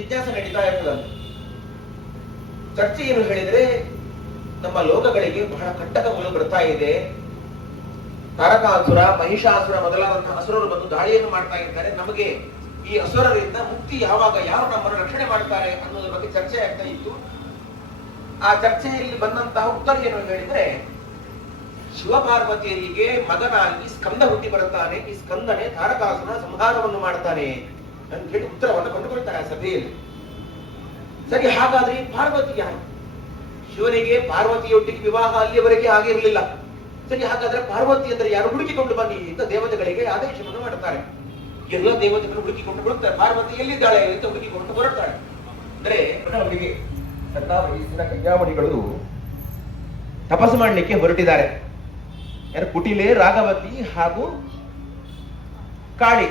ಜಿಜ್ಞಾಸೆ ನಡೀತಾ ಇರ್ತದಂತೆ. ಚರ್ಚೆ ಏನು ಹೇಳಿದ್ರೆ, ನಮ್ಮ ಲೋಕಗಳಿಗೆ ಬಹಳ ಕಂಟಕಗಳು ಬರ್ತಾ ಇದೆ. ತಾರಕಾಸುರ, ಮಹಿಷಾಸುರ ಮೊದಲಾದಂತಹ ಅಸುರರು ಬಂದು ದಾಳಿಯನ್ನು ಮಾಡ್ತಾ ಇದ್ದಾರೆ. ನಮಗೆ ಈ ಅಸುರರಿಂದ ಮುಕ್ತಿ ಯಾವಾಗ, ಯಾರು ನಮ್ಮನ್ನು ರಕ್ಷಣೆ ಮಾಡ್ತಾರೆ ಅನ್ನೋದ್ರ ಬಗ್ಗೆ ಚರ್ಚೆ ಆಗ್ತಾ ಇತ್ತು. ಆ ಚರ್ಚೆಯಲ್ಲಿ ಬಂದಂತಹ ಉತ್ತರ ಏನು ಹೇಳಿದ್ರೆ, ಶಿವಪಾರ್ವತಿಯರಿಗೆ ಮಗನಾಗಿ ಸ್ಕಂದ ಹುಟ್ಟಿ ಬರುತ್ತಾನೆ, ಈ ಸ್ಕಂದನೆ ತಾರಕಾಸುರ ಸಂಹಾರವನ್ನು ಮಾಡ್ತಾನೆ ಅಂತ ಹೇಳಿ ಉತ್ತರವನ್ನು ಕಂಡುಕೊಳ್ತಾರೆ ಆ ಸಭೆಯಲ್ಲಿ. ಸರಿ, ಹಾಗಾದ್ರೆ ಪಾರ್ವತಿ ಯಾರು? ಶಿವನಿಗೆ ಪಾರ್ವತಿಯೊಟ್ಟಿಗೆ ವಿವಾಹ ಅಲ್ಲಿಯವರೆಗೆ ಆಗಿರಲಿಲ್ಲ. ಸರಿ, ಹಾಗಾದ್ರೆ ಪಾರ್ವತಿ ಅಂದ್ರೆ ಯಾರು? ಹುಡುಕಿಕೊಂಡು ಬನ್ನಿ ಅಂತ ದೇವತೆಗಳಿಗೆ ಆದೇಶವನ್ನು ಮಾಡುತ್ತಾರೆ. ಎಲ್ಲ ದೇವತೆಗಳು ಹುಡುಕಿಕೊಂಡು ಬರುತ್ತಾರೆ. ಪಾರ್ವತಿ ಎಲ್ಲಿದ್ದಾಳೆ ಅಂತ ಹುಡುಕಿಕೊಂಡು ಹೊರಡ್ತಾಳೆ. ಅಂದ್ರೆ ಅವರಿಗೆ ಸಣ್ಣ ವಯಸ್ಸಿನ ಕನ್ಯಾಮಣಿಗಳು ತಪಸ್ಸು ಮಾಡಲಿಕ್ಕೆ ಹೊರಟಿದ್ದಾರೆ. ಯಾರು? ಕುಟಿಲೆ, ರಾಘವತಿ ಹಾಗೂ ಕಾಳಿ.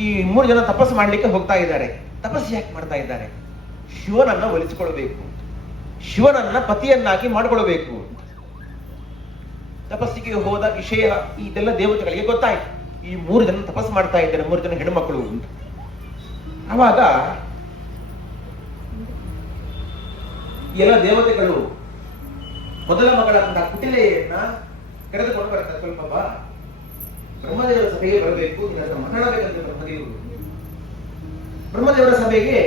ಈ 3 ಜನ ತಪಸ್ಸು ಮಾಡ್ಲಿಕ್ಕೆ ಹೋಗ್ತಾ ಇದ್ದಾರೆ. ತಪಸ್ಸು ಯಾಕೆ ಮಾಡ್ತಾ ಇದ್ದಾರೆ? ಶಿವನನ್ನ ಒಲಿಸಿಕೊಳ್ಬೇಕು, ಶಿವನನ್ನ ಪತಿಯನ್ನಾಗಿ ಮಾಡಿಕೊಳ್ಬೇಕು. ತಪಸ್ಸಿಗೆ ಹೋದ ವಿಷಯ ಇದೆಲ್ಲ ದೇವತೆಗಳಿಗೆ ಗೊತ್ತಾಯ್ತು. ಈ 3 ಜನ ತಪಸ್ಸು ಮಾಡ್ತಾ ಇದ್ದಾರೆ, 3 ಜನ ಹೆಣ್ಮಕ್ಳು ಅಂತ. ಆವಾಗ ಎಲ್ಲ ದೇವತೆಗಳು ಮೊದಲ ಮಗಳಂತ ಕುಟಿಲೆಯನ್ನ ಕರೆದುಕೊಂಡು ಬರ್ತಾರೆ. ಸ್ವಲ್ಪ ಬಾ, ಬ್ರಹ್ಮದೇವರ ಸಭೆಗೆ ಬರಬೇಕು, ನಿನ್ನ ಮಾತಾಡಬೇಕಂತ ಬ್ರಹ್ಮದೇವರು. ಬ್ರಹ್ಮದೇವರ ಸಭೆಗೆ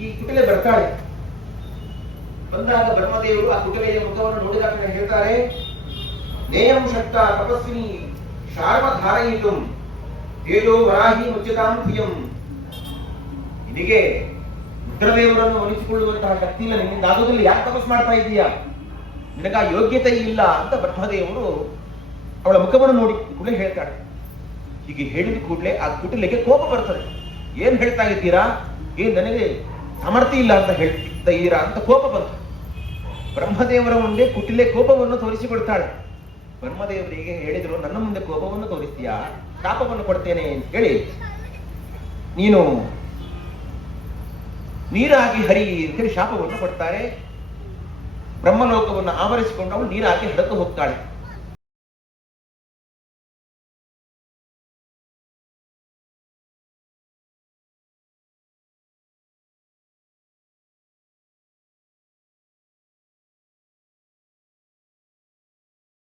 ಈ ಕುಟಿಲೆ ಬರ್ತಾಳೆ. ಬಂದಾಗ ಬ್ರಹ್ಮದೇವರು ಆ ಕುಟಿಲೆಯ ಮುಖವನ್ನು ನೋಡಿದಾಗ ಹೇಳ್ತಾರೆ, ನೇಯಂ ಶಕ್ತ ತಪಸ್ವಿನಿ ಶಾರ್ವಧಾರಯಿತು ತೇಜೋ ವರಾಹಿ ಮುಚ್ಚಿತಾಂ ಪ್ರಿಯಂ. ನಿನಗೆ ರುದ್ರದೇವರನ್ನು ಒಲಿಸಿಕೊಳ್ಳುವಂತಹ ಶಕ್ತಿ ಇಲ್ಲ, ನಿನ್ನಿಂದ ಆಗೋದಿಲ್ಲ, ಯಾಕೆ ತಪಸ್ ಮಾಡ್ತಾ ಇದೀಯಾ? ನಿನಗ ಯೋಗ್ಯತೆ ಇಲ್ಲ ಅಂತ ಬ್ರಹ್ಮದೇವರು ಅವಳ ಮುಖವನ್ನು ನೋಡಿ ಕೂಡಲೇ ಹೇಳ್ತಾಳೆ. ಹೀಗೆ ಹೇಳಿದ ಕೂಡಲೇ ಆ ಕುಟಿಲೆಗೆ ಕೋಪ ಬರ್ತದೆ. ಏನ್ ಹೇಳ್ತಾ ಇದ್ದೀರಾ? ನನಗೆ ಸಾಮರ್ಥ್ಯ ಇಲ್ಲ ಅಂತ ಹೇಳ್ತಾ ಇದ್ದೀರಾ ಅಂತ ಕೋಪ ಬಂತು. ಬ್ರಹ್ಮದೇವರ ಮುಂದೆ ಕುಟಿಲೆ ಕೋಪವನ್ನು ತೋರಿಸಿಕೊಡ್ತಾಳೆ. ಬ್ರಹ್ಮದೇವರಿಗೆ ಹೇಳಿದ್ರು, ನನ್ನ ಮುಂದೆ ಕೋಪವನ್ನು ತೋರಿಸ್ತೀಯಾ, ಶಾಪವನ್ನು ಕೊಡ್ತೇನೆ ಅಂತ ಹೇಳಿ ನೀನು ನೀರಾಗಿ ಹರಿ ಅಂತೇಳಿ ಶಾಪವನ್ನು ಕೊಡ್ತಾರೆ. ಬ್ರಹ್ಮಲೋಕವನ್ನು ಆವರಿಸಿಕೊಂಡು ಅವಳು ನೀರಾಗಿ ಹಡಕು ಹೋಗ್ತಾಳೆ.